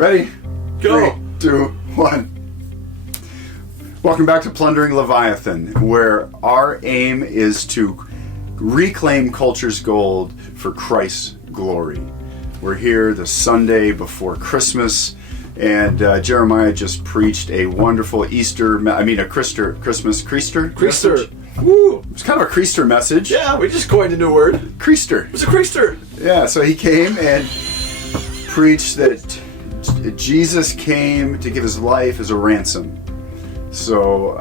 Ready? Go. 3, 2, 1. Welcome back to Plundering Leviathan, where our aim is to reclaim culture's gold for Christ's glory. We're here the Sunday before Christmas, and Jeremiah just preached a wonderful Christmas message. Woo! It's kind of a Creaster message. Yeah, we just coined a new word. Creaster. It's a Creaster. Yeah, so he came and preached that Jesus came to give his life as a ransom. So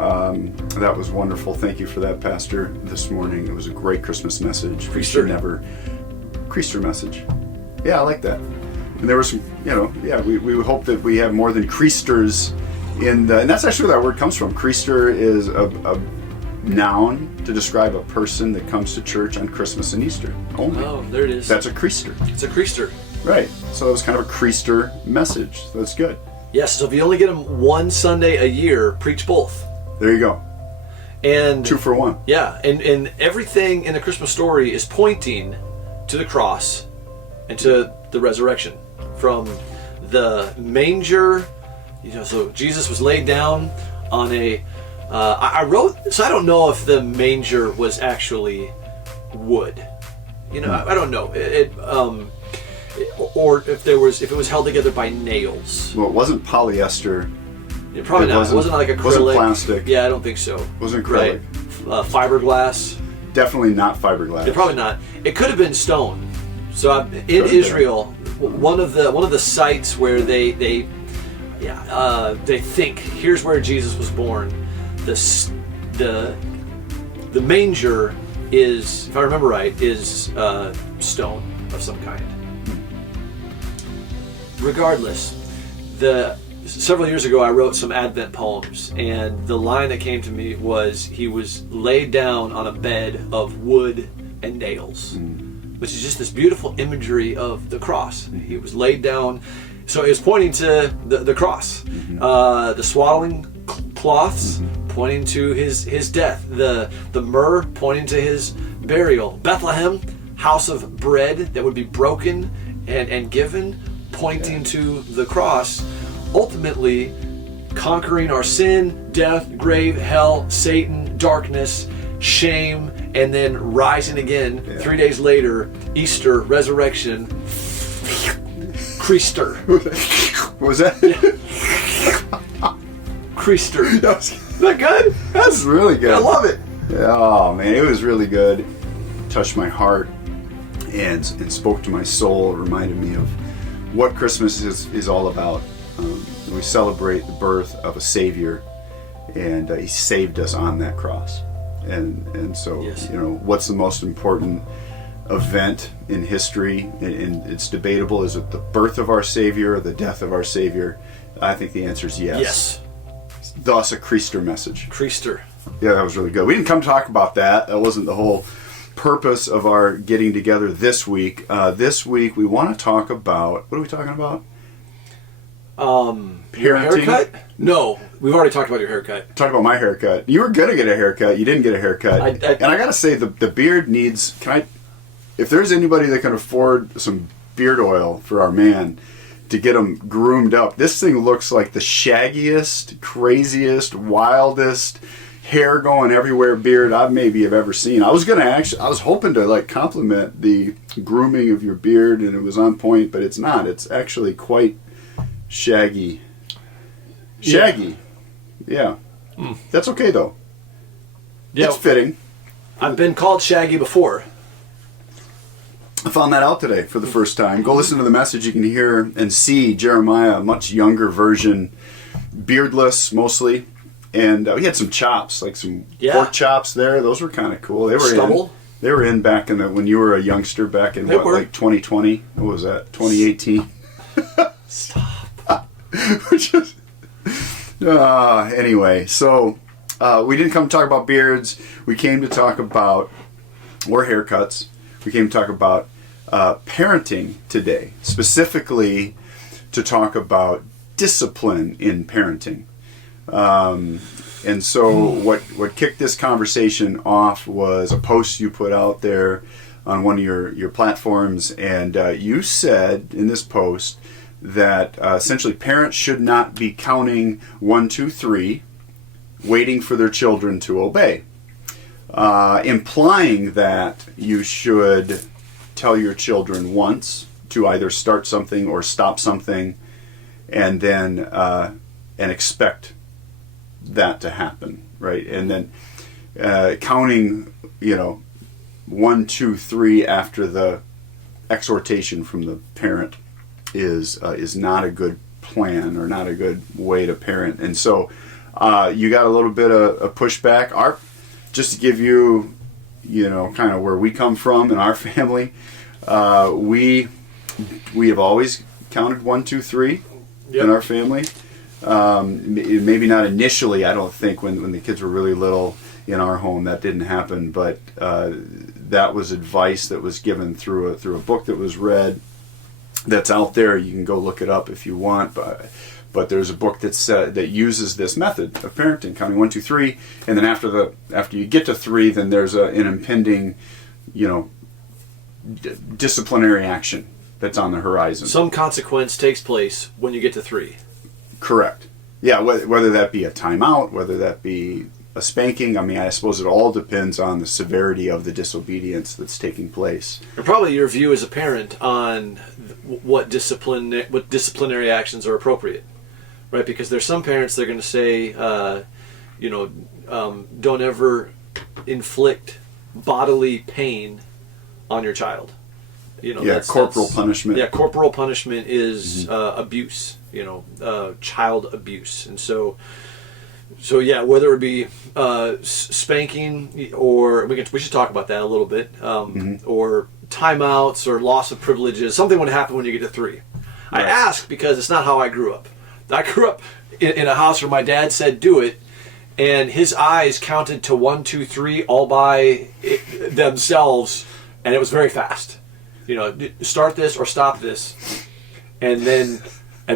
that was wonderful. Thank you for that, Pastor, this morning. It was a great Christmas message. Creaster message. Yeah, I like that. And there were some, we hope that we have more than Creasters and that's actually where that word comes from. Creaster is a noun to describe a person that comes to church on Christmas and Easter only. Oh, there it is. That's a Creaster. It's a Creaster. Right. So it was kind of a Creaster message. So that's good. Yes, so if you only get them one Sunday a year, preach both. There you go. And 2 for 1. Yeah, and everything in the Christmas story is pointing to the cross and to the resurrection. From the manger, so Jesus was laid down on a I don't know if the manger was actually wood. I don't know. Or if it was held together by nails. Well, it wasn't polyester. Yeah, probably not. It wasn't like acrylic. Wasn't plastic. Yeah, I don't think so. Wasn't acrylic. Right. Fiberglass. Definitely not fiberglass. Yeah, probably not. It could have been stone. So in Israel, one of the sites where they think here's where Jesus was born. The manger is, if I remember right, is stone of some kind. Regardless, several years ago I wrote some Advent poems, and the line that came to me was, he was laid down on a bed of wood and nails, which is just this beautiful imagery of the cross. He was laid down, so it was pointing to the cross. The swaddling cloths pointing to his death, the myrrh pointing to his burial. Bethlehem, house of bread that would be broken and given, pointing to the cross, ultimately conquering our sin, death, grave, hell, Satan, darkness, shame, and then rising again 3 days later, Easter, resurrection, Creaster. What was that? Creaster. Is that good? That's really good. I love it. Oh man, it was really good. Touched my heart and spoke to my soul. It reminded me of what Christmas is all about. We celebrate the birth of a Savior, and he saved us on that cross. And so, yes. What's the most important event in history? And it's debatable. Is it the birth of our Savior or the death of our Savior? I think the answer is yes. Yes. Thus, a Creaster message. Creaster. Yeah, that was really good. We didn't come talk about that. That wasn't the whole purpose of our getting together this week. This week, we want to talk about... What are we talking about? Your haircut? No, we've already talked about your haircut. Talk about my haircut. You were going to get a haircut. You didn't get a haircut. And I got to say, the beard needs... If there's anybody that can afford some beard oil for our man to get him groomed up, this thing looks like the shaggiest, craziest, wildest, hair going everywhere beard I maybe have ever seen. I was hoping to compliment the grooming of your beard, and it was on point, but it's not. It's actually quite shaggy. Yeah. That's okay though. Yeah. It's fitting. I've been called shaggy before. I found that out today for the first time. Go listen to the message. You can hear and see Jeremiah, a much younger version, beardless mostly. And he had some chops, like some pork chops there. Those were kind of cool. They were stubble. They were in back in when you were a youngster, back in like 2020? What was that? 2018? Stop. Anyway, so we didn't come to talk about beards. We came to talk about, or haircuts. We came to talk about parenting today, specifically to talk about discipline in parenting. And so what kicked this conversation off was a post you put out there on one of your platforms, and you said in this post that essentially parents should not be counting 1, 2, 3, waiting for their children to obey, implying that you should tell your children once to either start something or stop something, and then and expect that to happen, right? And then counting, 1, 2, 3 after the exhortation from the parent is not a good plan or not a good way to parent. And so you got a little bit of pushback. Just to give you, kind of where we come from in our family, we have always counted 1, 2, 3 in our family. Maybe not initially. I don't think when the kids were really little in our home that didn't happen, but that was advice that was given through a book that was read. That's out there. You can go look it up if you want, but there's a book that uses this method of parenting, counting 1, 2, 3, and then after you get to 3, then there's an impending, disciplinary action that's on the horizon. Some consequence takes place when you get to 3. Correct. Yeah, whether that be a timeout, whether that be a spanking. I mean, I suppose it all depends on the severity of the disobedience that's taking place. And probably your view as a parent on what disciplinary actions are appropriate, right? Because there's some parents that are going to say, don't ever inflict bodily pain on your child. Corporal punishment. Yeah, corporal punishment is abuse. Child abuse, and so yeah, whether it be spanking or we should talk about that a little bit, or timeouts or loss of privileges, something would happen when you get to 3. Right. I ask because it's not how I grew up. I grew up in a house where my dad said do it, and his eyes counted to 1, 2, 3 all by themselves, and it was very fast. Start this or stop this, and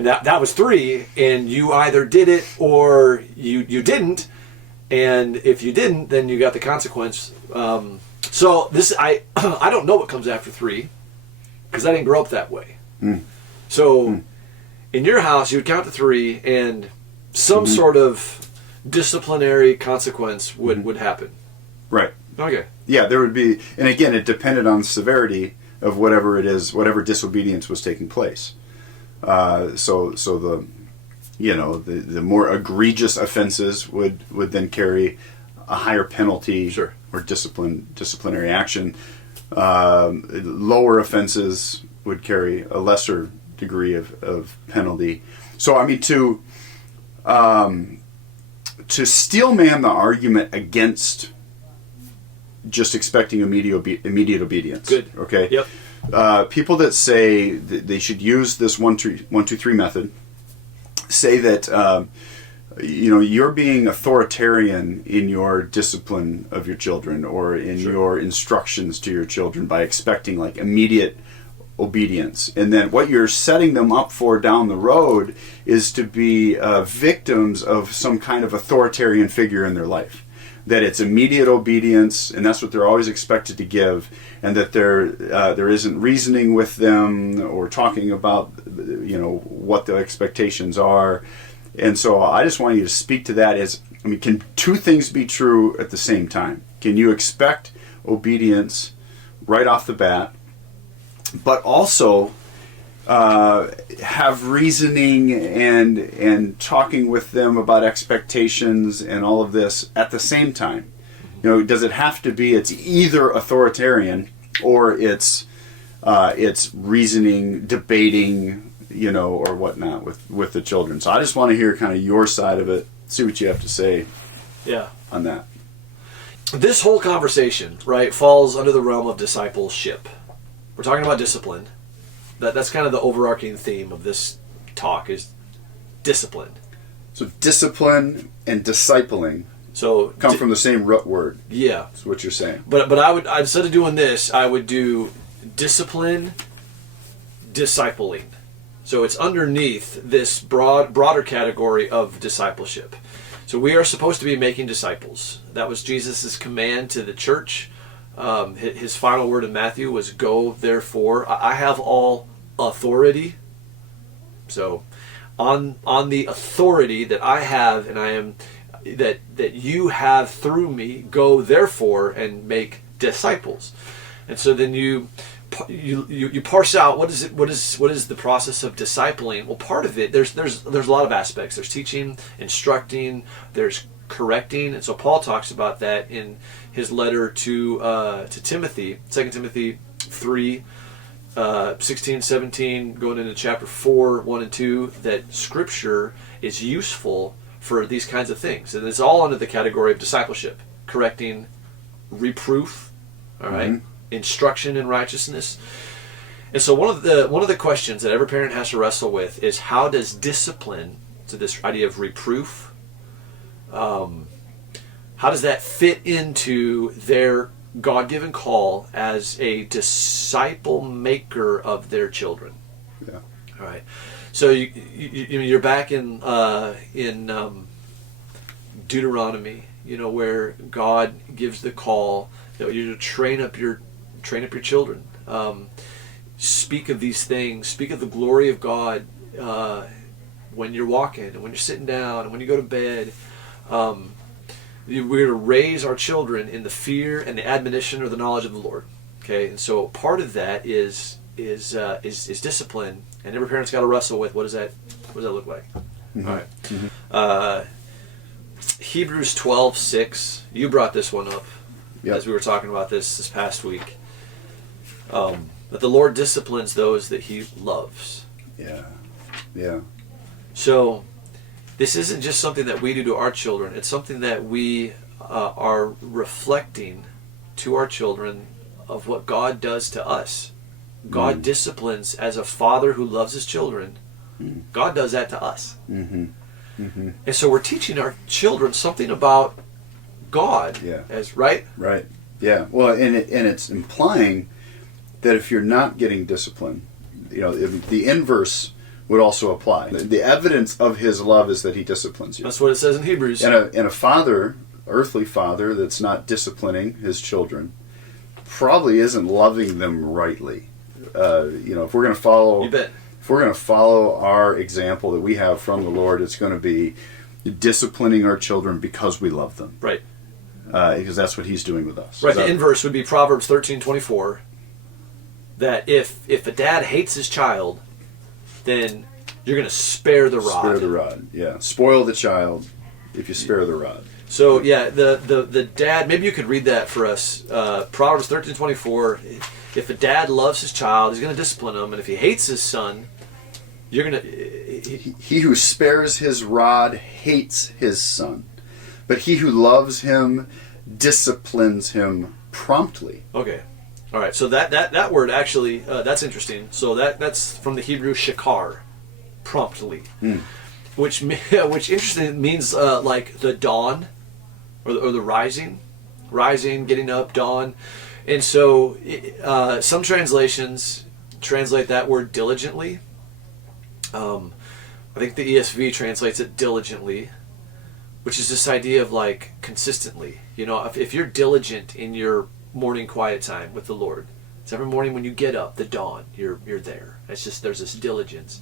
that was 3, and you either did it or you didn't, and if you didn't, then you got the consequence. So this I don't know what comes after 3 because I didn't grow up that way. So in your house, you would count to 3, and some sort of disciplinary consequence would happen. Right. Okay. Yeah, there would be, and again, it depended on the severity of whatever it is, whatever disobedience was taking place. So the more egregious offenses would then carry a higher penalty or disciplinary action. Lower offenses would carry a lesser degree of penalty. So I mean to steelman the argument against just expecting immediate obedience. Good. Okay. Yep. People that say that they should use this 1, 2, 3 method say that you're being authoritarian in your discipline of your children or in your instructions to your children by expecting like immediate obedience, and then what you're setting them up for down the road is to be victims of some kind of authoritarian figure in their life. That it's immediate obedience, and that's what they're always expected to give, and that there isn't reasoning with them or talking about what the expectations are. And so I just want you to speak to that as, can 2 things be true at the same time? Can you expect obedience right off the bat, but also have reasoning and talking with them about expectations and all of this at the same time? Does it have to be it's either authoritarian or it's reasoning, debating, or whatnot with the children? So I just want to hear kind of your side of it, see what you have to say on that. This whole conversation, right, falls under the realm of discipleship. We're talking about discipline. That's kind of the overarching theme of this talk is discipline. So discipline and discipling come from the same root word. Yeah. That's what you're saying. But I would, instead of doing this, I would do discipline, discipling. So it's underneath this broader category of discipleship. So we are supposed to be making disciples. That was Jesus' command to the church. His final word in Matthew was, "Go, therefore. I have all authority So on the authority that I have and I am that you have through me, go therefore and make disciples. And so then you parse out what is the process of discipling. Well, part of it, there's a lot of aspects. There's teaching, instructing, there's correcting, and so Paul talks about that in his letter to Timothy, 2 Timothy 3, 16, 17, going into chapter 4, 1 and 2, that Scripture is useful for these kinds of things. And it's all under the category of discipleship, correcting, reproof, all right, instruction in righteousness. And so one of the questions that every parent has to wrestle with is, how does discipline, so this idea of reproof, how does that fit into their God-given call as a disciple maker of their children? Yeah. All right. So you're back in Deuteronomy, where God gives the call that you're to train up your children. Speak of these things. Speak of the glory of God when you're walking and when you're sitting down and when you go to bed. We're to raise our children in the fear and the admonition or the knowledge of the Lord. Okay, and so part of that is discipline, and every parent's got to wrestle with what does that look like. Mm-hmm. All right. Hebrews 12:6. You brought this one up as we were talking about this past week. That the Lord disciplines those that He loves. Yeah. So this isn't just something that we do to our children. It's something that we are reflecting to our children of what God does to us. God disciplines as a father who loves his children. God does that to us. And so we're teaching our children something about God. Right? Right. Yeah. Well, and it's implying that if you're not getting discipline, the inverse would also apply. The evidence of His love is that He disciplines you. That's what it says in Hebrews. And a father, earthly father, that's not disciplining his children probably isn't loving them rightly. If we're going to follow, you bet. If we're going to follow our example that we have from the Lord, it's going to be disciplining our children because we love them. Right. Because that's what He's doing with us. Right. The inverse would be Proverbs 13:24. That if a dad hates his child, then you're going to spare the rod. Spare the rod, yeah. Spoil the child if you spare the rod. So, yeah, the dad, maybe you could read that for us. Proverbs 13:24, if a dad loves his child, he's going to discipline him. And if he hates his son, you're going to... He who spares his rod hates his son, but he who loves him disciplines him promptly. Okay. All right, so that word actually, that's interesting. So that's from the Hebrew shakar, promptly, which interesting means like the dawn, or the rising, getting up, dawn, and so some translations translate that word diligently. I think the ESV translates it diligently, which is this idea of like consistently. If you're diligent in your morning quiet time with the Lord, it's every morning when you get up, the dawn, you're there. It's just there's this diligence.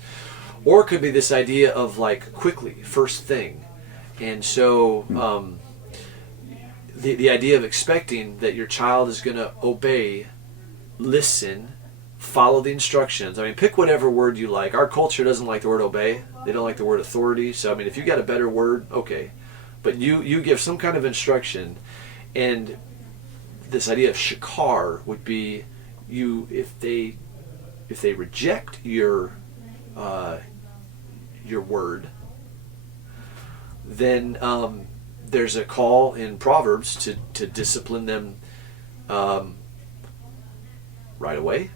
Or it could be this idea of like quickly, first thing. And so the idea of expecting that your child is going to obey, listen, follow the instructions. I mean, pick whatever word you like. Our culture doesn't like the word obey. They don't like the word authority. So I mean, if you got a better word, okay. But you give some kind of instruction, and this idea of shakar would be if they reject your word, then there's a call in Proverbs to discipline them right away,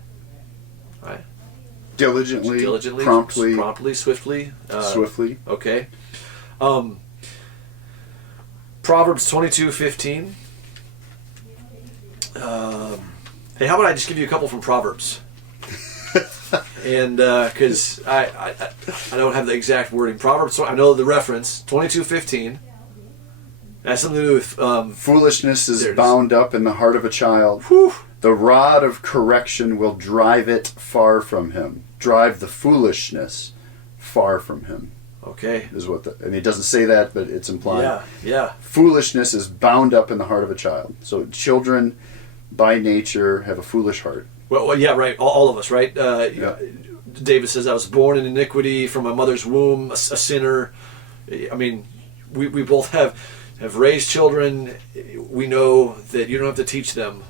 right? Diligently, promptly, swiftly. Swiftly. Okay. Proverbs 22:15. Hey, how about I just give you a couple from Proverbs? And because I don't have the exact wording. Proverbs, I know the reference, 22:15. Has something to do with... foolishness is bound up in the heart of a child. Whew. The rod of correction will drive it far from him. Drive the foolishness far from him. Okay. Is what it doesn't say that, but it's implied. Yeah, yeah. Foolishness is bound up in the heart of a child. So children, by nature, have a foolish heart. Well, yeah, right. All of us, right? Yeah. David says, I was born in iniquity from my mother's womb, a sinner. I mean, we both have raised children. We know that you don't have to teach them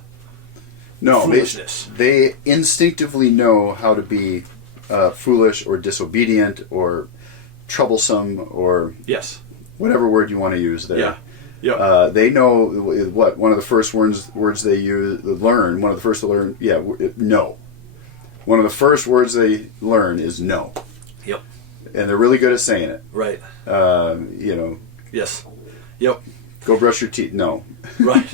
foolishness. They instinctively know how to be foolish or disobedient or troublesome or yes, whatever word you want to use there. Yeah. Yeah. They know what one of the first words they learn. One of the first to learn, no. One of the first words they learn is no. Yep. And they're really good at saying it. Right. Yes. Yep. Go brush your teeth. No. Right.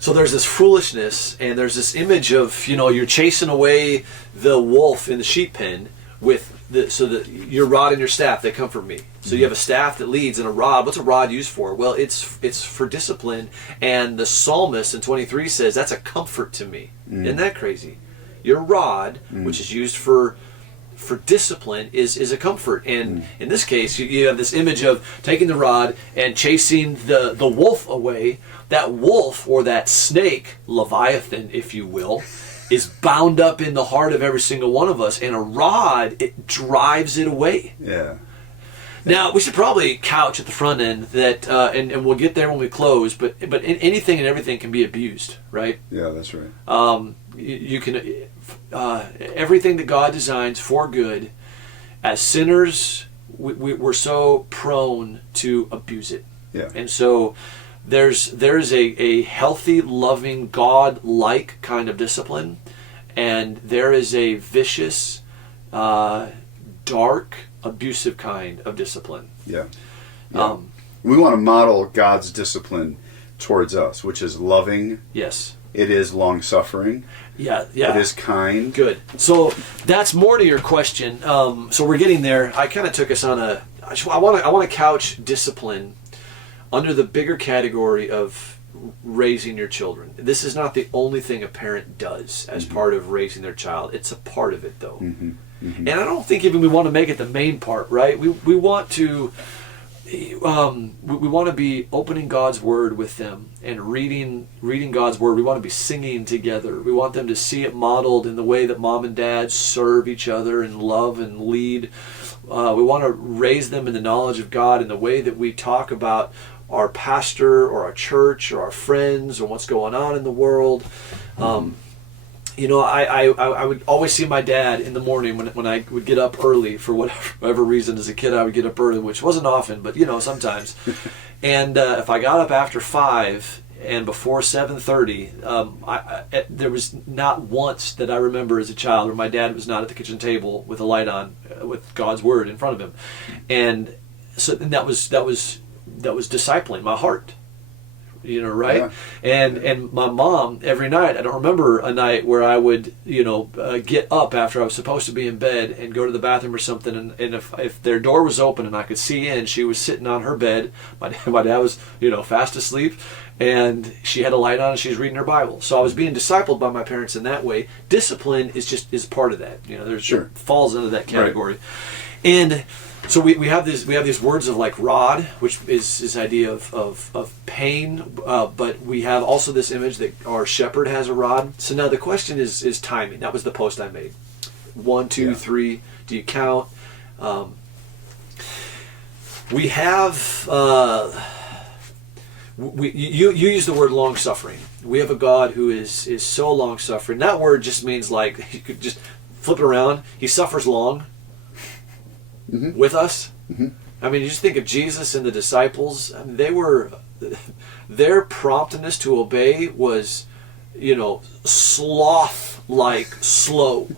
So there's this foolishness, and there's this image of you're chasing away the wolf in the sheep pen with your rod and your staff, they comfort me. So you have a staff that leads and a rod. What's a rod used for? Well, it's for discipline. And the psalmist in 23 says that's a comfort to me. Isn't that crazy? Your rod, which is used for discipline, is a comfort. And in this case, you have this image of taking the rod and chasing the wolf away. That wolf, or that snake, Leviathan, if you will, is bound up in the heart of every single one of us, and a rod, it drives it away. Yeah. Now, we should probably couch at the front end that, and we'll get there when we close, but anything and everything can be abused, right? Yeah, that's right. You can, everything that God designs for good, as sinners, we're so prone to abuse it. Yeah. And so there's a healthy, loving, God-like kind of discipline, and there is a vicious, dark, abusive kind of discipline. Yeah. We want to model God's discipline towards us, which is loving. Yes. It is long-suffering. Yeah. It is kind. Good. So that's more to your question. So we're getting there. I kind of took us on I want to couch discipline under the bigger category of raising your children. This is not the only thing a parent does as part of raising their child. It's a part of it, though. And I don't think even we want to make it the main part, right? We want to we want to be opening God's Word with them and reading God's Word. We want to be singing together. We want them to see it modeled in the way that mom and dad serve each other and love and lead. We want to raise them in the knowledge of God in the way that we talk about our pastor or our church or our friends or what's going on in the world. I would always see my dad in the morning when I would get up early for whatever reason. As a kid, I would get up early, which wasn't often, but sometimes. And if I got up after 5 and before 7:30, there was not once that I remember as a child where my dad was not at the kitchen table with a light on, with God's Word in front of him, and so that was discipling my heart. Right? Yeah. And my mom, every night, I don't remember a night where I would, get up after I was supposed to be in bed and go to the bathroom or something, and if their door was open and I could see in, she was sitting on her bed, my dad was, fast asleep, and she had a light on and she was reading her Bible. So I was being discipled by my parents in that way. Discipline is part of that. It falls into that category. Right. And so we have these words of like rod, which is this idea of pain, but we have also this image that our shepherd has a rod. So now the question is timing. That was the post I made. 1, 2, 3. Do you count? We have you use the word long suffering. We have a God who is so long suffering. That word just means like you could just flip it around. He suffers long. With us. I mean, you just think of Jesus and the disciples. I mean, their promptness to obey was, sloth-like slow.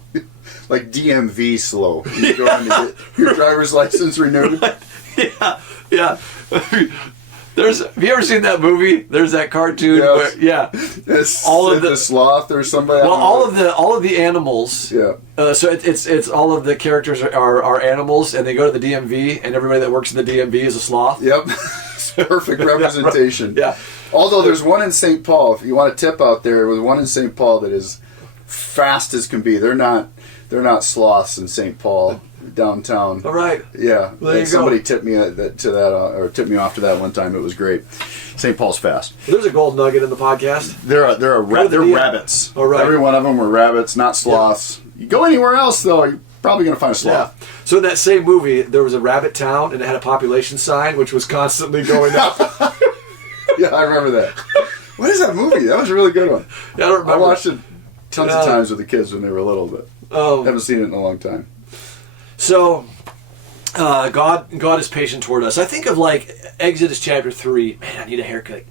Like DMV slow. You go in to get your driver's license renewed. Yeah. Have you ever seen that movie? There's that cartoon where, all of the sloth or somebody. Well, all of the animals. Yeah. So it's all of the characters are animals, and they go to the DMV, and everybody that works in the DMV is a sloth. Yep. It's perfect representation. Yeah. Although there's one in St. Paul, if you want a tip out there, with one in St. Paul that is fast as can be. They're not sloths in St. Paul. downtown. All right. Yeah, Well, there you somebody go. tipped me or tipped me off to that one time. It was great. St. Paul's Fast. There's a gold nugget in the podcast. They're the rabbits. Oh, right. Every one of them were rabbits, not sloths. You go anywhere else though, you're probably gonna find a sloth. Yeah. So in that same movie, there was a rabbit town, and it had a population sign, which was constantly going up. Yeah, I remember that. What is that movie? That was a really good one. Yeah, I don't remember. I watched it tons of times with the kids when they were little, but haven't seen it in a long time. So, God is patient toward us. I think of like Exodus chapter 3. Man, I need a haircut.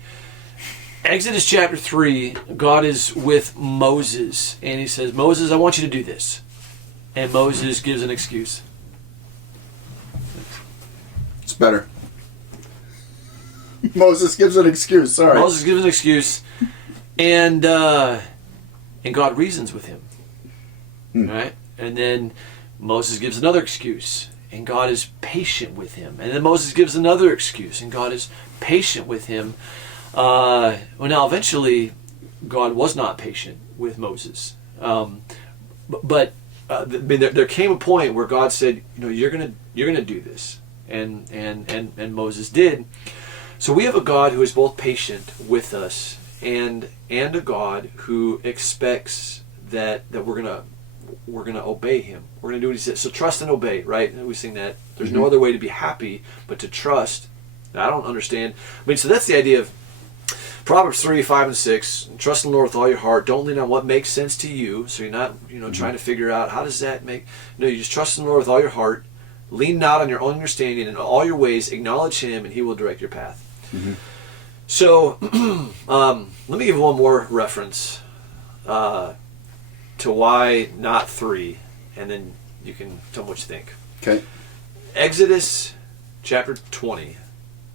Exodus chapter 3, God is with Moses, and he says, Moses, I want you to do this. And Moses gives an excuse. It's better. Moses gives an excuse. Sorry. Moses gives an excuse, and God reasons with him. Right? And then Moses gives another excuse, and God is patient with him. And then Moses gives another excuse, and God is patient with him. Well, now eventually, God was not patient with Moses. But there came a point where God said, you're gonna do this, and Moses did. So we have a God who is both patient with us and a God who expects that we're gonna obey him. We're gonna do what he says. So trust and obey, right? And we sing that. There's no other way to be happy but to trust. Now, I don't understand. So that's the idea of Proverbs 3, 5, and 6. Trust in the Lord with all your heart. Don't lean on what makes sense to you. So you're not, trying to figure out how does that make. No, you just trust in the Lord with all your heart. Lean not on your own understanding. In all your ways, acknowledge him, and he will direct your path. Mm-hmm. So, let me give one more reference to why not 3, and then you can tell me what you think. Okay. Exodus chapter 20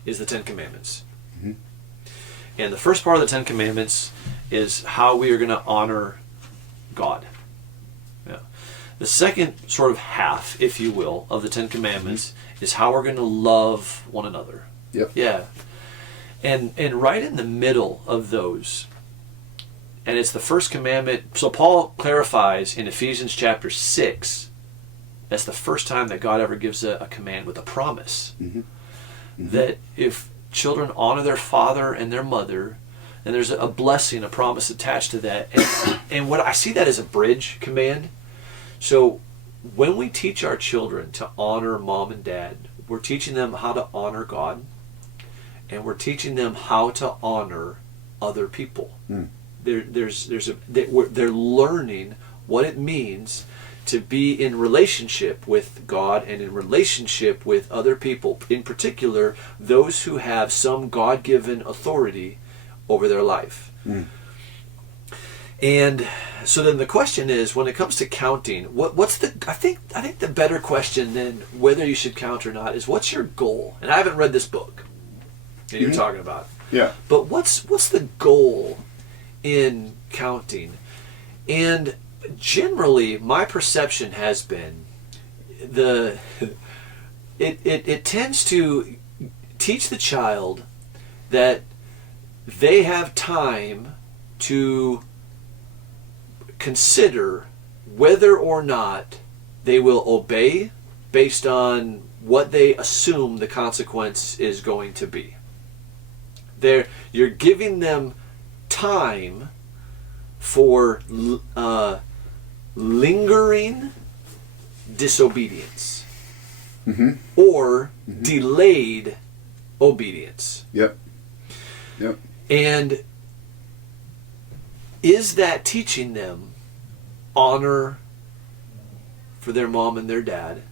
is the 10 Commandments. Mm-hmm. And the first part of the 10 Commandments is how we are going to honor God. Yeah. The second sort of half, if you will, of the 10 Commandments is how we're going to love one another. Yep. Yeah. And right in the middle of those, and it's the first commandment. So Paul clarifies in Ephesians chapter 6, that's the first time that God ever gives a command with a promise. Mm-hmm. Mm-hmm. That if children honor their father and their mother, and there's a blessing, a promise attached to that. And what I see that as a bridge command. So when we teach our children to honor mom and dad, we're teaching them how to honor God, and we're teaching them how to honor other people. Mm. They're learning what it means to be in relationship with God and in relationship with other people, in particular those who have some God-given authority over their life. Mm. And so then the question is, when it comes to counting, what's the I think the better question than whether you should count or not is, what's your goal? And I haven't read this book that you're talking about. Yeah. But what's the goal in counting? And generally, my perception has been it tends to teach the child that they have time to consider whether or not they will obey based on what they assume the consequence is going to be. You're giving them time for lingering disobedience, mm-hmm. or mm-hmm. delayed obedience. Yep. And is that teaching them honor for their mom and their dad?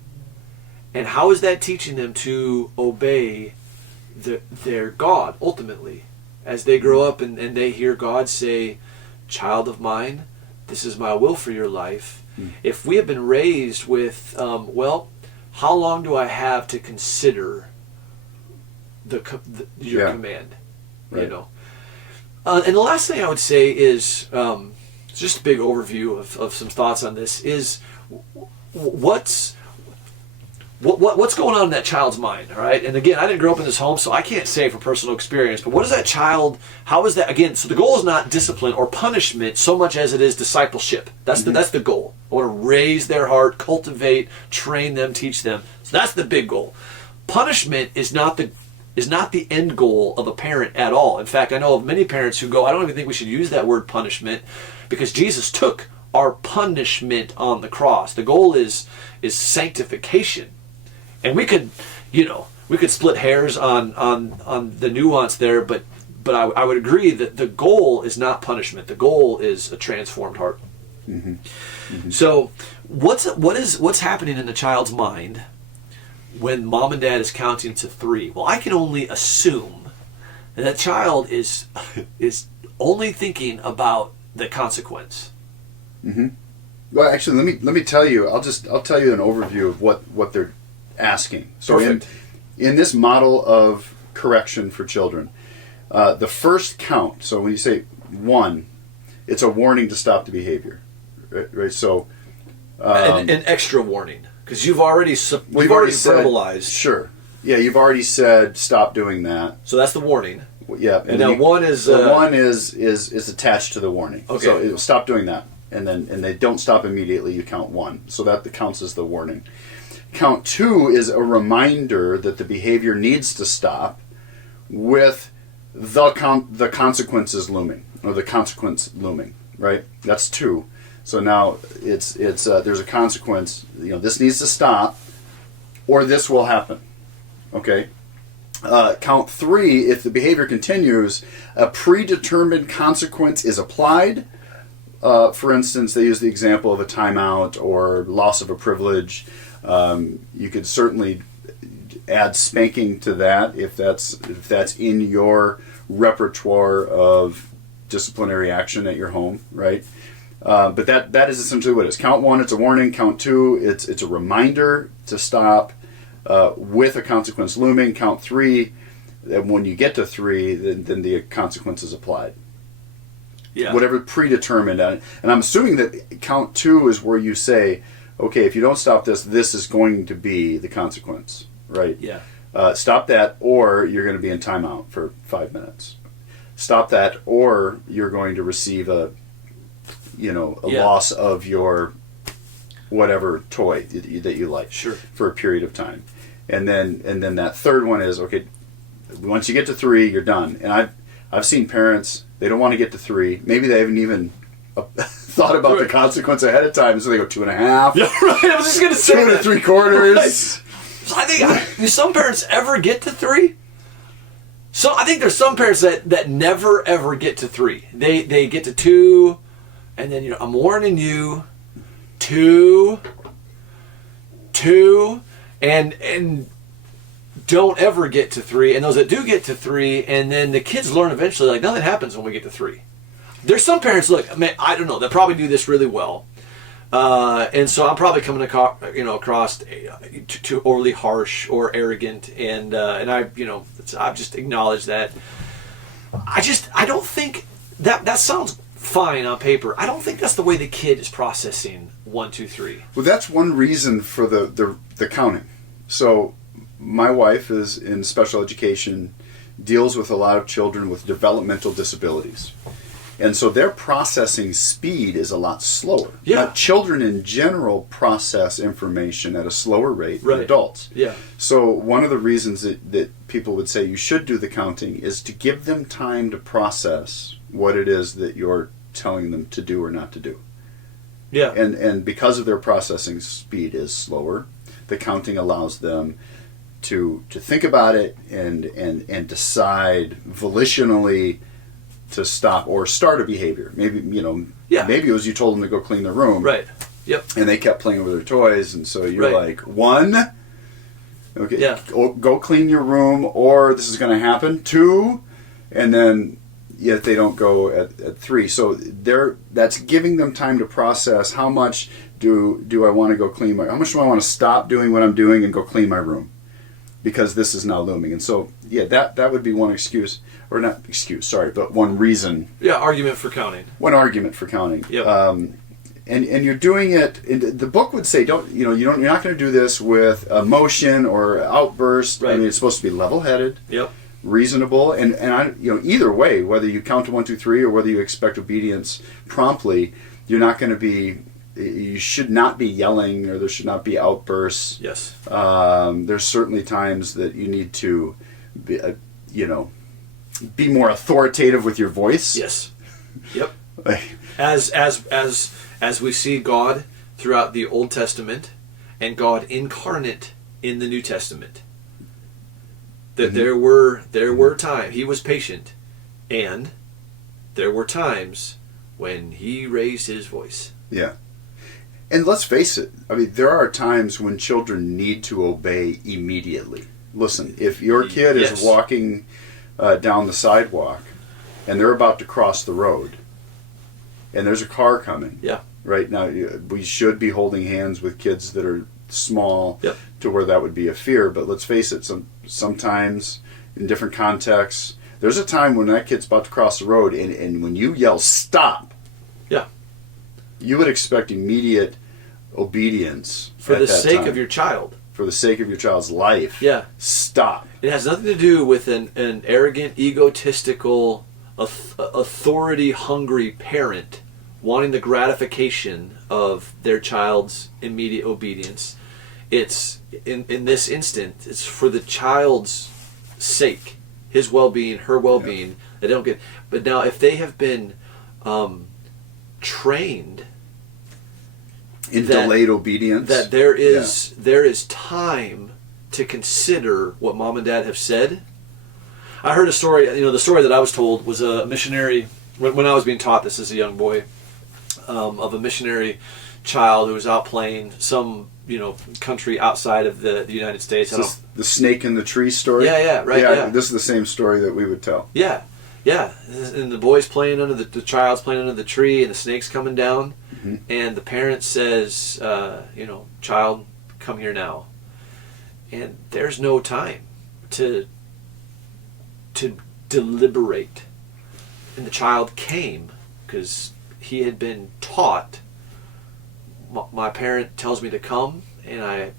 And how is that teaching them to obey their God, ultimately? As they grow up and they hear God say, child of mine, this is my will for your life. Mm. If we have been raised with, how long do I have to consider your command? Right. You know. And the last thing I would say is, just a big overview of some thoughts on this, is what's going on in that child's mind, all right? And again, I didn't grow up in this home, so I can't say from personal experience, but what is that child, how is that, again, so the goal is not discipline or punishment so much as it is discipleship. That's the goal. I want to raise their heart, cultivate, train them, teach them. So that's the big goal. Punishment is not the end goal of a parent at all. In fact, I know of many parents who go, I don't even think we should use that word punishment, because Jesus took our punishment on the cross. The goal is sanctification. And we could split hairs on the nuance there, but I would agree that the goal is not punishment. The goal is a transformed heart. Mm-hmm. Mm-hmm. So what's happening in the child's mind when mom and dad is counting to 3? Well, I can only assume that child is only thinking about the consequence. Mm-hmm. Well, actually, let me tell you. I'll tell you an overview of what they're asking. So in this model of correction for children, the first count. So when you say 1, it's a warning to stop the behavior, right? So an extra warning, because you've already verbalized. Sure. Yeah, you've already said stop doing that. So that's the warning. Yeah, and now 1 is the 1 is attached to the warning. Okay. So it'll stop doing that, and they don't stop immediately. You count 1, so that counts as the warning. Count 2 is a reminder that the behavior needs to stop, with the consequences looming, or the consequence looming. Right? That's 2. So now it's there's a consequence. This needs to stop, or this will happen. Okay. Count 3, if the behavior continues, a predetermined consequence is applied. For instance, they use the example of a timeout or loss of a privilege. You could certainly add spanking to that if that's in your repertoire of disciplinary action at your home, right? But that is essentially what it is. Count 1, it's a warning. Count 2, it's a reminder to stop with a consequence looming. Count 3, and when you get to 3, then the consequence is applied. Yeah. Whatever predetermined. And I'm assuming that count 2 is where you say, okay, if you don't stop this is going to be the consequence, right? Yeah. Stop that, or you're going to be in timeout for 5 minutes. Stop that, or you're going to receive a loss of your whatever toy that you like, sure, for a period of time. And then that third one is, okay, once you get to 3, you're done. And I've seen parents, they don't want to get to 3. Maybe they haven't even thought about the consequence ahead of time, so they go 2.5. Yeah, right. I was just going to say 2 3/4. Right. So I think do some parents ever get to 3? So I think there's some parents that never ever get to 3. They get to 2, and then I'm warning you, 2, and don't ever get to 3. And those that do get to 3, and then the kids learn eventually, like, nothing happens when we get to 3. There's some parents, look, I don't know, they probably do this really well. And so I'm probably coming across too overly harsh or arrogant, and I've just acknowledged that. I don't think that sounds fine on paper. I don't think that's the way the kid is processing 1, 2, 3. Well, that's one reason for the counting. So my wife is in special education, deals with a lot of children with developmental disabilities. And so their processing speed is a lot slower. Yeah. Children in general process information at a slower rate than adults. Yeah. So one of the reasons that people would say you should do the counting is to give them time to process what it is that you're telling them to do or not to do. Yeah. And because of their processing speed is slower, the counting allows them to think about it and decide volitionally to stop or start a behavior. Maybe maybe it was you told them to go clean their room. Right. Yep. And they kept playing with their toys, and so you're like, 1, okay, yeah, go clean your room, or this is going to happen. 2, and then yet they don't go at 3. So that's giving them time to process how much do I want to go clean how much do I want to stop doing what I'm doing and go clean my room, because this is now looming. And so that would be one excuse. Or not excuse, sorry, but one reason. Yeah, argument for counting. One argument for counting. Yep. And you're doing it. The book would say, you're not going to do this with emotion or outburst. Right. I mean, it's supposed to be level-headed. Yep. Reasonable, and either way, whether you count to 1, 2, 3, or whether you expect obedience promptly, you're not going to be you should not be yelling, or there should not be outbursts. Yes. There's certainly times that you need to be, be more authoritative with your voice. Yes. Yep. As we see God throughout the Old Testament and God incarnate in the New Testament, that there were times he was patient, and there were times when he raised his voice. Yeah. And let's face it, I mean, there are times when children need to obey immediately. Listen, if your kid is walking down the sidewalk and they're about to cross the road and there's a car coming, right now we should be holding hands with kids that are small to where that would be a fear. But let's face it, sometimes in different contexts, there's a time when that kid's about to cross the road, and when you yell stop, you would expect immediate obedience for the sake time. of your child, for the sake of your child's life. Stop. It has nothing to do with an arrogant, egotistical, authority-hungry parent wanting the gratification of their child's immediate obedience. It's in this instance, it's for the child's sake, his well-being, her well-being. They don't get. But now, if they have been trained in delayed obedience, that there is time to consider what mom and dad have said. I heard a story. The story that I was told was a missionary when I was being taught this as a young boy, of a missionary child who was out playing some country outside of the United States. The snake in the tree story? Right. This is the same story that we would tell. Yeah. And the boy's playing under the child's playing under the tree, and the snake's coming down, and the parent says, child, come here now. And there's no time to deliberate. And the child came because he had been taught. My parent tells me to come, and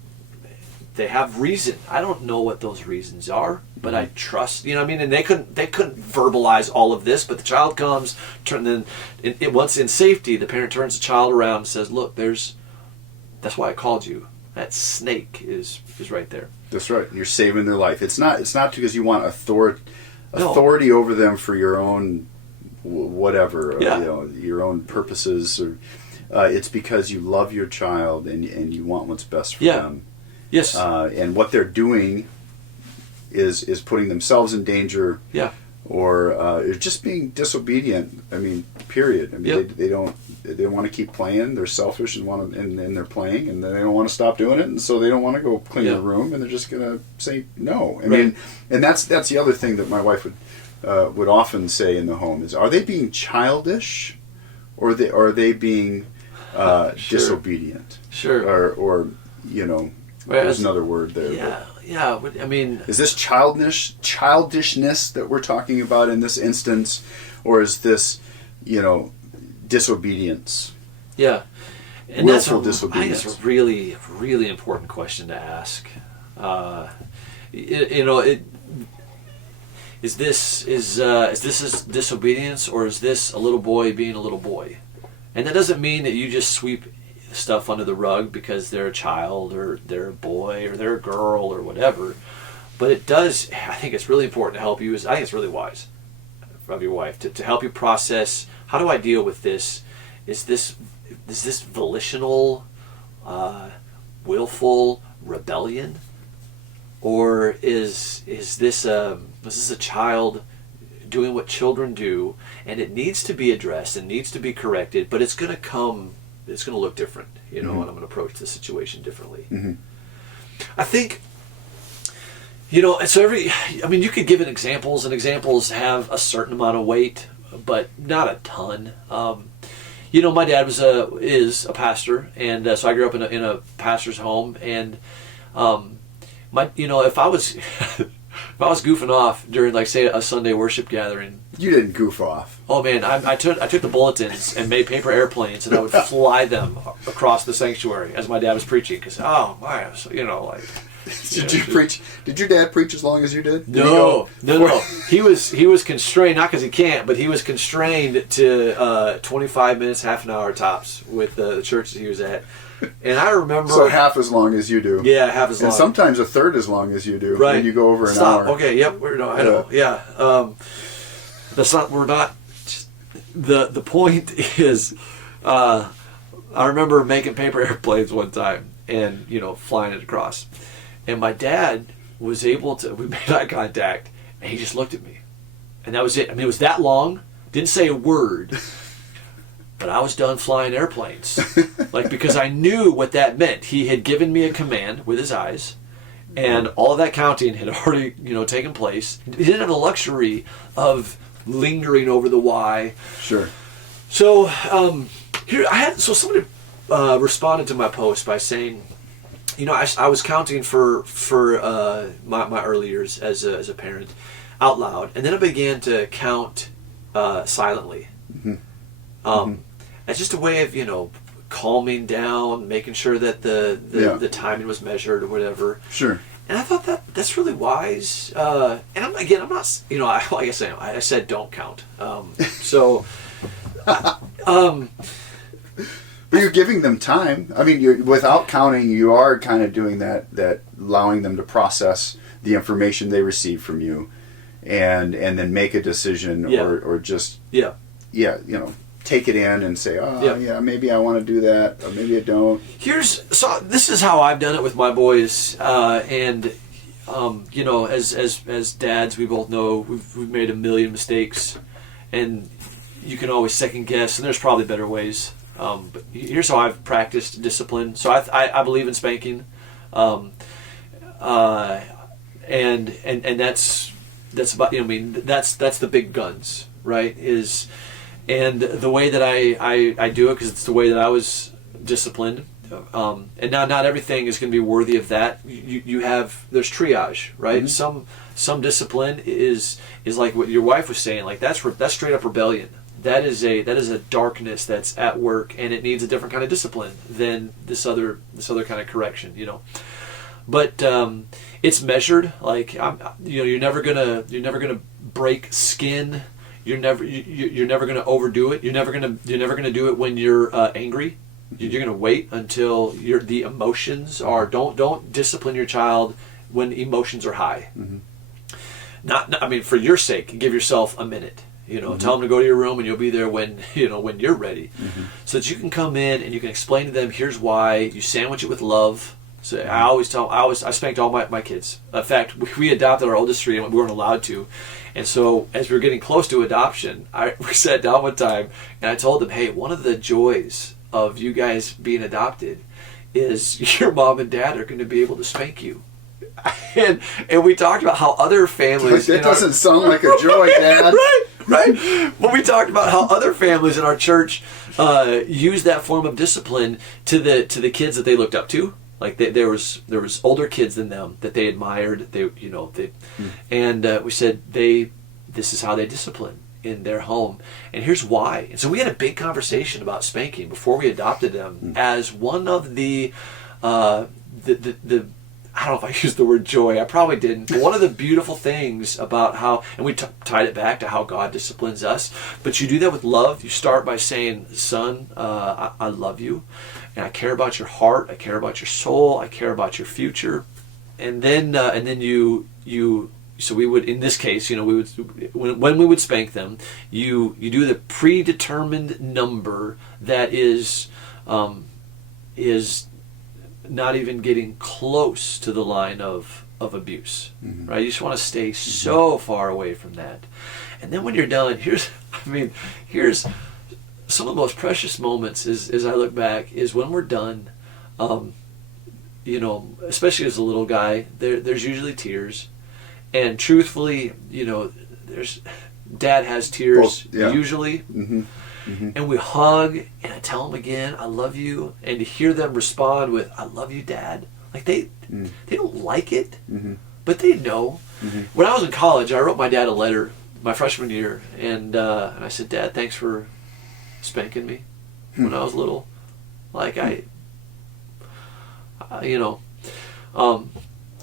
they have reason. I don't know what those reasons are, but I trust. And they couldn't verbalize all of this. But the child comes, once in safety, the parent turns the child around and says, "Look, that's why I called you. That snake is right there." That's right. You're saving their life. It's not because you want authority over them for your own whatever, your own purposes, or it's because you love your child and you want what's best for them. Yes. And what they're doing is putting themselves in danger. Or just being disobedient. I mean, period. I mean, they want to keep playing. They're selfish and they're playing, and they don't want to stop doing it, and so they don't want to go clean the room, and they're just going to say no. I mean, and that's the other thing that my wife would often say in the home is: are they being childish, or are they being disobedient? Sure. Or there's another word there. I mean, is this childishness that we're talking about in this instance, or is this, disobedience? Yeah, and willful disobedience. I think it's a really, really important question to ask. Is this disobedience, or is this a little boy being a little boy? And that doesn't mean that you just sweep stuff under the rug because they're a child, or they're a boy, or they're a girl, or whatever. But it does, I think it's really important to help you. I think it's really wise of your wife to help you process, how do I deal with this? Is this volitional, willful rebellion? Or is this a child doing what children do, and it needs to be addressed and needs to be corrected, but it's going to look different, and I'm going to approach the situation differently. I think, so you could give it examples, and examples have a certain amount of weight, but not a ton. My dad is a pastor, and so I grew up in a pastor's home, and if I was goofing off during, like, say, a Sunday worship gathering, You didn't goof off. Oh man, I took the bulletins and made paper airplanes, and I would fly them across the sanctuary as my dad was preaching. Because Did you preach? Did your dad preach as long as you did? No. He was constrained, not because he can't, but he was constrained to 25 minutes, half an hour tops with the churches he was at. And I remember... So half as long as you do. Yeah, half as long. And sometimes a third as long as you do. Right. When you go over an hour. Okay, yep. I know. Yeah. That's not... We're not... The point is... I remember making paper airplanes one time and, flying it across. And my dad was able to... We made eye contact, and he just looked at me. And that was it. I mean, it was that long. Didn't say a word. But I was done flying airplanes. Because I knew what that meant. He had given me a command with his eyes, and all of that counting had already, taken place. He didn't have the luxury of lingering over the why. Sure. So somebody responded to my post by saying, I was counting for my early years as a parent out loud, and then I began to count silently. Mm-hmm. It's just a way of calming down, making sure that the timing was measured or whatever. Sure. And I thought that's really wise. And I'm not, like I say, I said don't count. But you're giving them time. I mean, without counting, you are kind of doing that allowing them to process the information they receive from you, and then make a decision or just take it in and say, maybe I want to do that, or maybe I don't. This is how I've done it with my boys, and as dads, we both know we've made a million mistakes, and you can always second guess, and there's probably better ways. But here's how I've practiced discipline. So I believe in spanking, and that's about that's the big guns, right? And the way that I do it, because it's the way that I was disciplined, and now not everything is going to be worthy of that. There's triage, right? Mm-hmm. Some discipline is like what your wife was saying, like that's straight up rebellion. That is a darkness that's at work, and it needs a different kind of discipline than this other kind of correction, But it's measured. Like you're never gonna break skin. You're never gonna overdo it. You're never gonna do it when you're angry. You're gonna wait until the emotions are. Don't discipline your child when emotions are high. Mm-hmm. For your sake, give yourself a minute. Mm-hmm. Tell them to go to your room, and you'll be there when you're ready, so that you can come in and you can explain to them. Here's why. You sandwich it with love. So I spanked all my kids. In fact, we adopted our oldest three, and we weren't allowed to. And so as we were getting close to adoption, we sat down one time, and I told them, hey, one of the joys of you guys being adopted is your mom and dad are going to be able to spank you. And we talked about how other families... That doesn't sound like a joy, Dad. Right. But we talked about how other families in our church use that form of discipline to the kids that they looked up to. Like there was older kids than them that they admired. And we said this is how they discipline in their home, and here's why. And so we had a big conversation about spanking before we adopted them as one of the I don't know if I used the word joy. I probably didn't. But one of the beautiful things about how, and we tied it back to how God disciplines us, but you do that with love. You start by saying, son, I love you, and I care about your heart, I care about your soul, I care about your future. And then so we would, in this case, we would, when we would spank them, you do the predetermined number that is not even getting close to the line of abuse, right? You just want to stay so far away from that. And then when you're done, here's some of the most precious moments as I look back is when we're done, especially as a little guy, there's usually tears. And truthfully, Dad has tears usually. Mm-hmm. Mm-hmm. And we hug, and I tell them again, I love you. And to hear them respond with, I love you, Dad. Like they don't like it, but they know. Mm-hmm. When I was in college, I wrote my dad a letter my freshman year, and I said, Dad, thanks for spanking me when I was little. Like And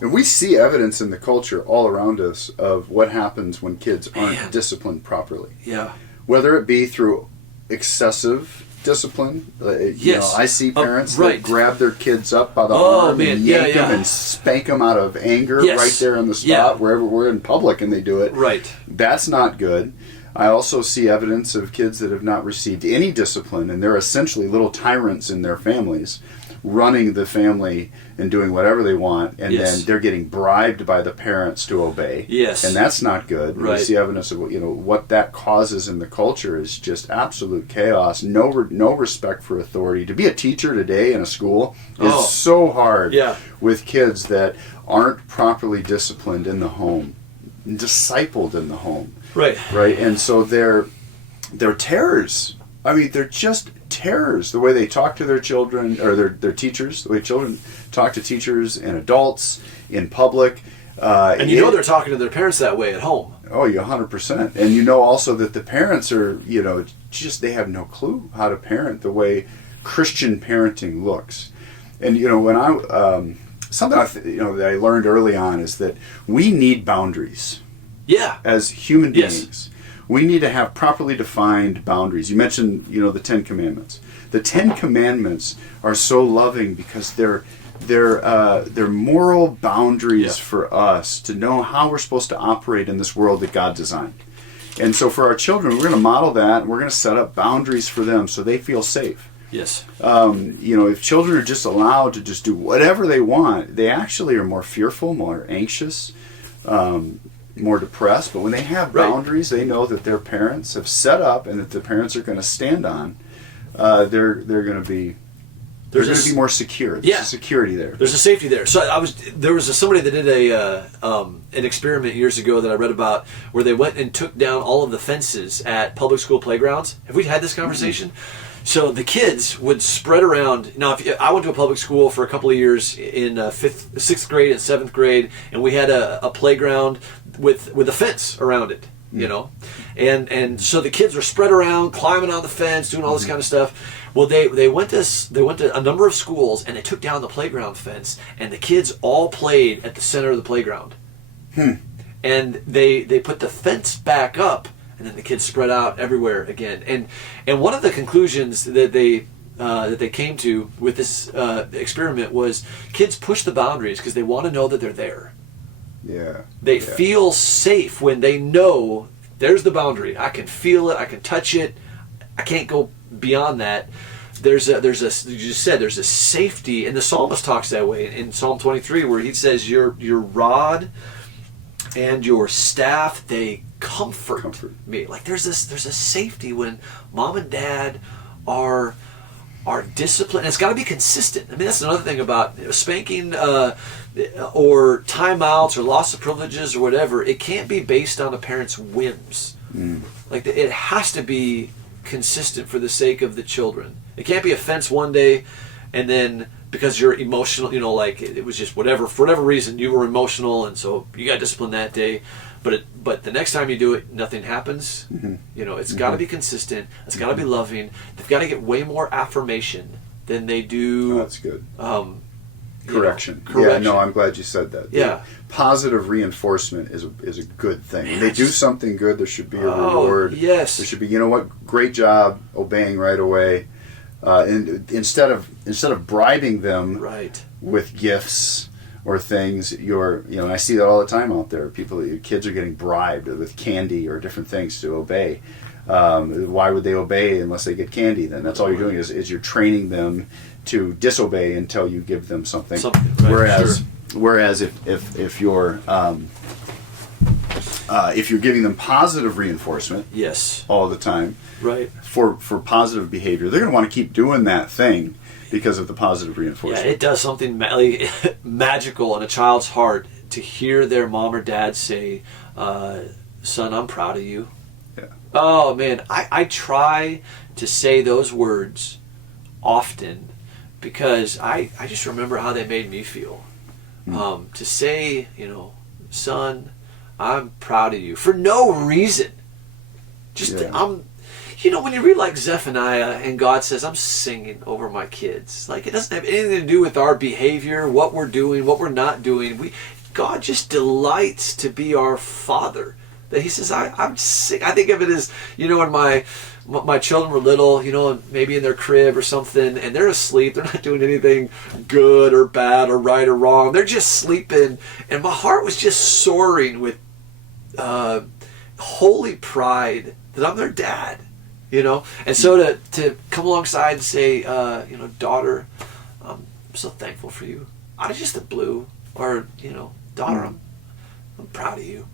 we see evidence in the culture all around us of what happens when kids aren't disciplined properly. Yeah. Whether it be through excessive discipline. I see parents that grab their kids up by the arm and yank them and spank them out of anger right there on the spot, wherever we're in public and they do it. Right. That's not good. I also see evidence of kids that have not received any discipline, and they're essentially little tyrants in their families, running the family and doing whatever they want, and then they're getting bribed by the parents to obey. Yes. And that's not good. Right. We see evidence of what that causes in the culture is just absolute chaos. No respect for authority. To be a teacher today in a school is so hard with kids that aren't properly disciplined in the home, discipled in the home. Right. Right. And so they're terrors. I mean, they're just terrors. The way they talk to their children, or their teachers, the way children talk to teachers and adults in public. And they're talking to their parents that way at home. Oh, you 100%. And also that the parents are, they have no clue how to parent the way Christian parenting looks. And, when something that I learned early on is that we need boundaries. Yeah. As human beings. We need to have properly defined boundaries. You mentioned, the 10 Commandments. The 10 Commandments are so loving because they're moral boundaries for us to know how we're supposed to operate in this world that God designed. And so for our children, we're going to model that, and we're going to set up boundaries for them so they feel safe. Yes. If children are just allowed to just do whatever they want, they actually are more fearful, more anxious, more depressed. But when they have boundaries, they know that their parents have set up and that the parents are going to stand on. They're going to be more secure. There's a security there. There's a safety there. So there was somebody that did an experiment years ago that I read about where they went and took down all of the fences at public school playgrounds. Have we had this conversation? Mm-hmm. So the kids would spread around. Now, I went to a public school for a couple of years in 6th grade and 7th grade, and we had a playground with a fence around it, and so the kids were spread around, climbing on the fence, doing all this kind of stuff. Well, they went to a number of schools, and they took down the playground fence, and the kids all played at the center of the playground. And they put the fence back up. And then the kids spread out everywhere again. And one of the conclusions that they came to with this experiment was kids push the boundaries because they want to know that they're there. Yeah. They feel safe when they know there's the boundary. I can feel it. I can touch it. I can't go beyond that. You just said there's a safety, and the psalmist talks that way in Psalm 23, where he says, "Your rod and your staff, they comfort me." Like there's a safety when mom and dad are disciplined. And it's got to be consistent. I mean, that's another thing about spanking or timeouts or loss of privileges or whatever. It can't be based on a parent's whims. Like it has to be consistent for the sake of the children. It can't be a fence one day and then because you're emotional, like it was just whatever, for whatever reason you were emotional and so you got disciplined that day. But the next time you do it, nothing happens. It's got to be consistent. It's got to be loving. They've got to get way more affirmation than they do. Oh, that's good. Correction. Yeah, no, I'm glad you said that. Yeah. Positive reinforcement is a good thing. When they do something good, there should be a reward. Yes. There should be, great job obeying right away. And instead of bribing them with gifts or things, and I see that all the time out there. Kids are getting bribed with candy or different things to obey. Why would they obey unless they get candy? Then that's all you're doing is you're training them to disobey until you give them something. Whereas if you're giving them positive reinforcement, all the time, for positive behavior, they're going to want to keep doing that thing. Because of the positive reinforcement. Yeah, it does something magical in a child's heart to hear their mom or dad say, "Son, I'm proud of you." Yeah. Oh man, I try to say those words often because I just remember how they made me feel. To say, "Son, I'm proud of you. For no reason. Just, when you read like Zephaniah and God says, I'm singing over my kids. Like, it doesn't have anything to do with our behavior, what we're doing, what we're not doing. God just delights to be our Father. That He says, I'm singing. I think of it as, when my children were little, maybe in their crib or something, and they're asleep. They're not doing anything good or bad or right or wrong. They're just sleeping. And my heart was just soaring with holy pride that I'm their dad, And so to come alongside and say, daughter, I'm so thankful for you. Out of just the blue, or, daughter, I'm proud of you.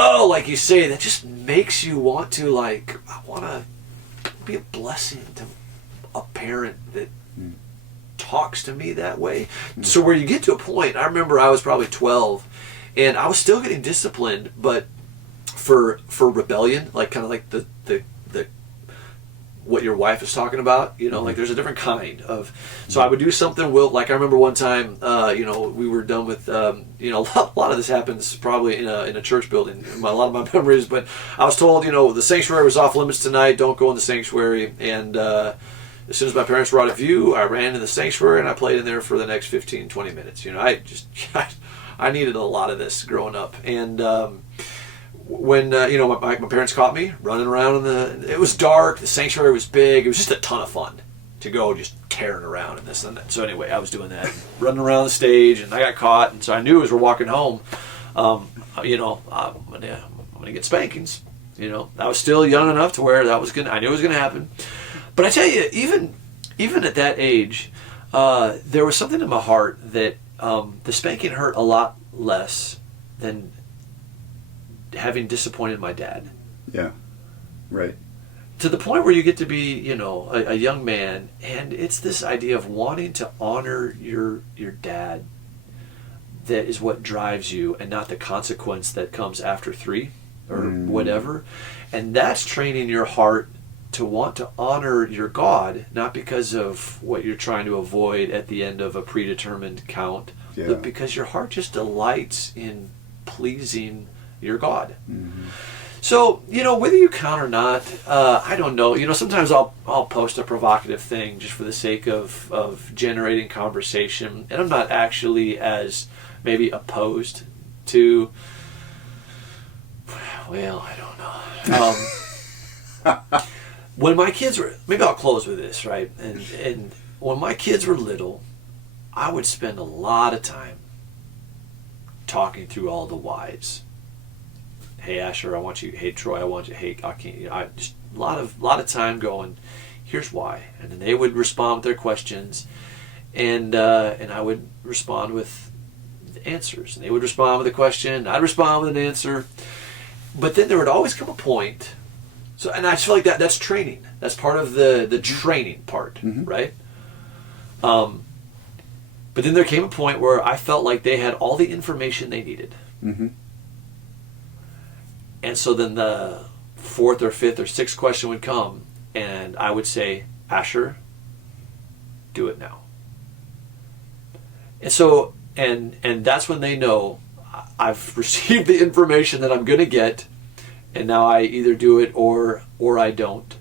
Oh, like you say, that just makes you want to, I want to be a blessing to a parent that talks to me that way. So where you get to a point, I remember I was probably 12, and I was still getting disciplined, but for rebellion, like kind of like the what your wife is talking about, like there's a different kind of. So I would do something. Like I remember one time, we were done with, a lot of this happens probably in a church building. A lot of my memories, but I was told, the sanctuary was off limits tonight. Don't go in the sanctuary. And as soon as my parents were out of view, I ran in the sanctuary and I played in there for the next 15, 20 minutes. I needed a lot of this growing up. And when my parents caught me running around it was dark, the sanctuary was big, it was just a ton of fun to go just tearing around and this and that. So anyway, I was doing that, running around the stage, and I got caught, and so I knew as we're walking home, I'm gonna get spankings. I was still young enough to where I knew it was gonna happen. But I tell you, even at that age, there was something in my heart that the spanking hurt a lot less than having disappointed my dad. Yeah, right. To the point where you get to be, a young man, and it's this idea of wanting to honor your dad that is what drives you, and not the consequence that comes after 3 or whatever. And that's training your heart to want to honor your God, not because of what you're trying to avoid at the end of a predetermined count, but because your heart just delights in pleasing your God. So, whether you count or not, I don't know. Sometimes I'll post a provocative thing just for the sake of generating conversation, and I'm not actually as maybe opposed to. Well, I don't know. When my kids were, maybe I'll close with this, right? And when my kids were little, I would spend a lot of time talking through all the whys. Hey Asher, I want you. Hey Troy, I want you. Hey, I can't. I just a lot of time going. Here's why, and then they would respond with their questions, and I would respond with the answers, and they would respond with a question. I'd respond with an answer, but then there would always come a point. So, and I just feel like that's training. That's part of the training part, right? But then there came a point where I felt like they had all the information they needed. And so then the 4th or 5th or 6th question would come, and I would say, Asher, do it now. And so, and that's when they know I've received the information that I'm going to get, and now I either do it or I don't.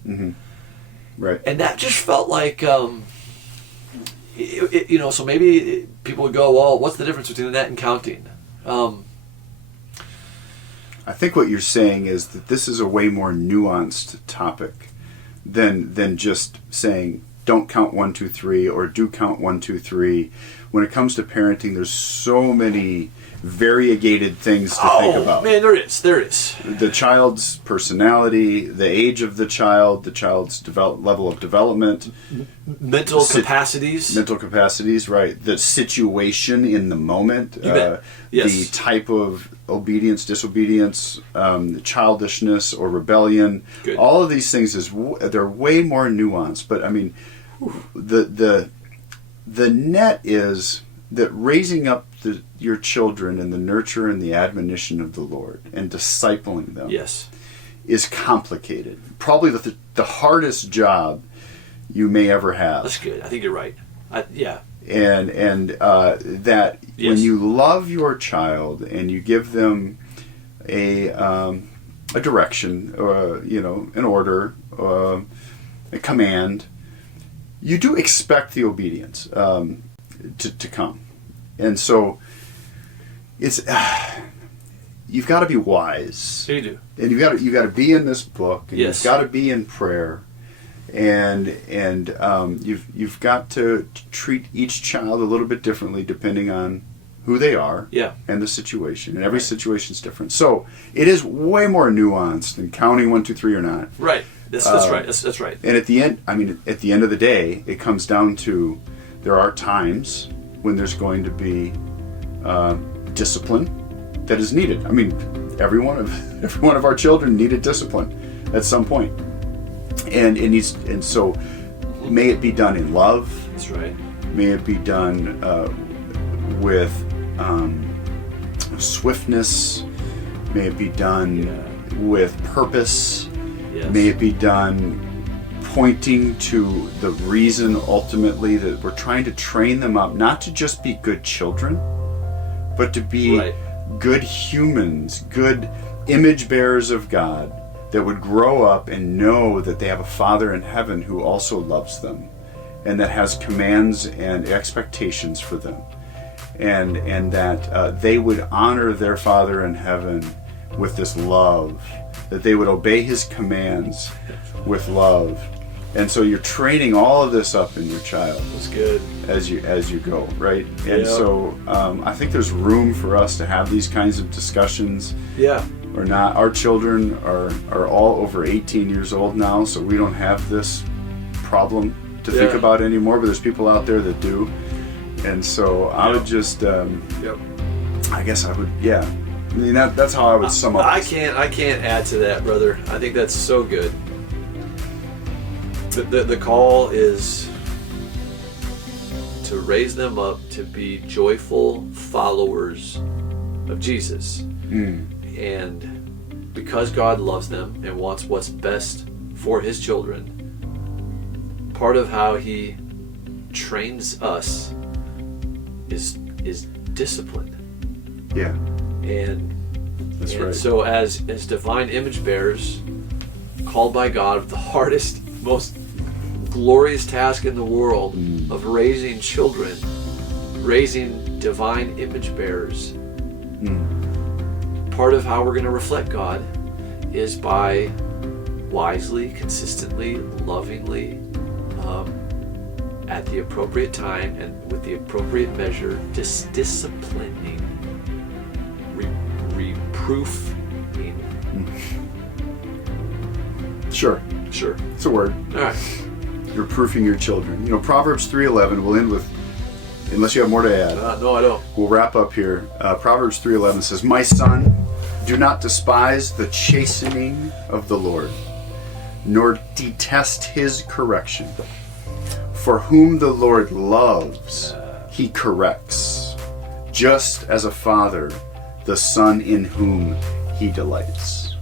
Right. And that just felt like, so maybe people would go, well, what's the difference between that and counting? I think what you're saying is that this is a way more nuanced topic than just saying don't count 1, 2, 3 or do count 1, 2, 3. When it comes to parenting, there's so many variegated things to think about. Man, there is. The child's personality, the age of the child's level of development, mental capacities, right? The situation in the moment, Yes. the type of obedience, disobedience, childishness or rebellion. Good. All of these things they're way more nuanced. But I mean, the net is that raising up your children in the nurture and the admonition of the Lord and discipling them is complicated. Probably the hardest job you may ever have. That's good. I think you're right. And that when you love your child and you give them a direction, an order, a command, you do expect the obedience to come. And so it's you've got to be wise. You do. And you've got to be in this book, and Yes. you've got to be in prayer, and you've got to treat each child a little bit differently depending on who they are, Yeah. and the situation. And every situation is different. So it is way more nuanced than counting 1, 2, 3 or not. Right. That's right. That's right. And at the end of the day, it comes down to there are times when there's going to be discipline that is needed. I mean, every one of our children needed discipline at some point, and so may it be done in love. That's right. May it be done with swiftness. May it be done with purpose. Yes. May it be done pointing to the reason ultimately that we're trying to train them up not to just be good children, but to be Right. good humans, good image bearers of God that would grow up and know that they have a Father in heaven who also loves them and that has commands and expectations for them, and that they would honor their Father in heaven with this love, that they would obey his commands with love. And so you're training all of this up in your child. That's good. As you go, right? And Yep. so I think there's room for us to have these kinds of discussions. Yeah. Or not. Our children are all over 18 years old now, so we don't have this problem to think Yeah. about anymore, but there's people out there that do. And so I would just, Yep. I guess I would, yeah. I mean, that's how I would sum up. I can't add to that, brother. I think that's so good. The call is to raise them up to be joyful followers of Jesus. And because God loves them and wants what's best for his children, part of how he trains us is discipline. Yeah. And That's right. so as divine image bearers, called by God with the hardest, most glorious task in the world of raising children, raising divine image bearers, part of how we're going to reflect God is by wisely, consistently, lovingly, at the appropriate time and with the appropriate measure, disciplining, reproofing. Sure. It's a word. All right. You're proofing your children. You know, Proverbs 3:11, we'll end with, unless you have more to add. No, I don't. We'll wrap up here. Proverbs 3:11 says, "My son, do not despise the chastening of the Lord, nor detest his correction. For whom the Lord loves, he corrects, just as a father, the son in whom he delights."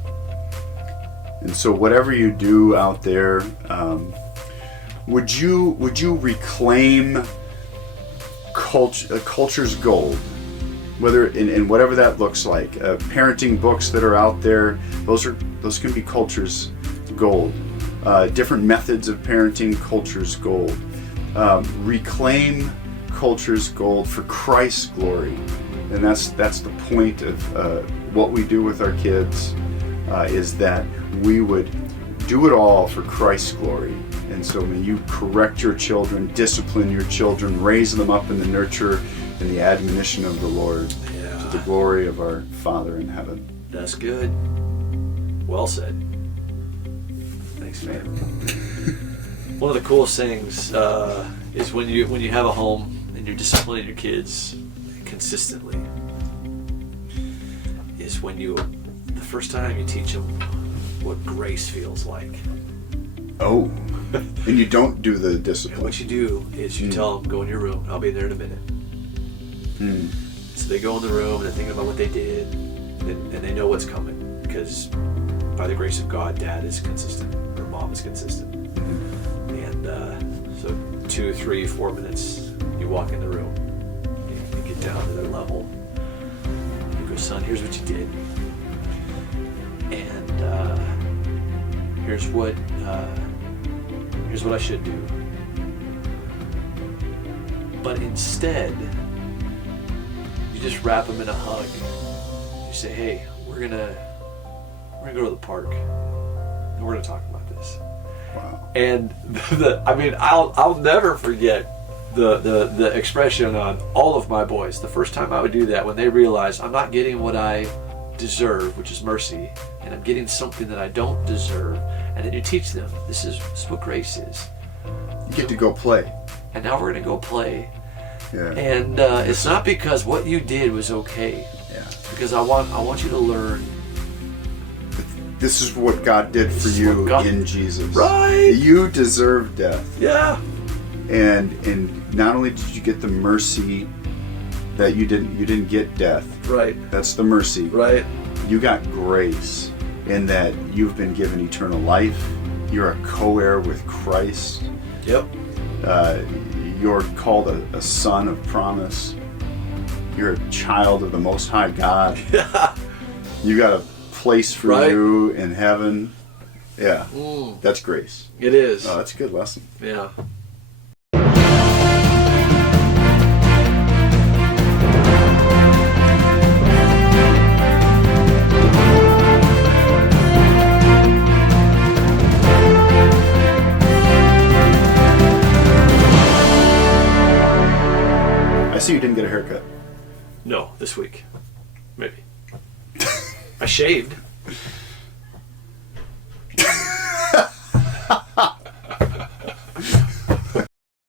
And so whatever you do out there, would you reclaim culture's gold, whether in whatever that looks like? Parenting books that are out there, those can be culture's gold. Different methods of parenting, culture's gold. Reclaim culture's gold for Christ's glory, and that's the point of what we do with our kids, is that we would do it all for Christ's glory. And so may you correct your children, discipline your children, raise them up in the nurture and the admonition of the Lord, to the glory of our Father in heaven. That's good. Well said. Thanks, man. One of the coolest things is when you have a home and you're disciplining your kids consistently, is when the first time you teach them what grace feels like. Oh, and you don't do the And discipline. what you do is you tell them, go in your room, I'll be there in a minute. So they go in the room and they're thinking about what they did, and they know what's coming, because by the grace of God, Dad is consistent, or Mom is consistent. And so 2, 3, 4 minutes, you walk in the room, you get down to their level, you go, son, here's what you did. and here's what I should do. But instead, you just wrap them in a hug. You say, hey, we're gonna go to the park and we're gonna talk about this. Wow. And I'll never forget the expression on all of my boys. The first time I would do that, when they realize I'm not getting what I deserve, which is mercy, and I'm getting something that I don't deserve, and then you teach them this is what grace is. You get to go play. And now we're gonna go play. Yeah. And it's not because what you did was okay. Yeah. Because I want you to learn. This is what God did for you in Jesus. Right. You deserve death. Yeah. And not only did you get the mercy that you didn't get death. Right. That's the mercy. Right. You got grace in that you've been given eternal life. You're a co-heir with Christ. Yep. You're called a son of promise. You're a child of the Most High God. Yeah. You got a place for you in heaven. Yeah. That's grace. It is. Oh, that's a good lesson. Yeah. I see you didn't get a haircut. No, this week. Maybe. I shaved.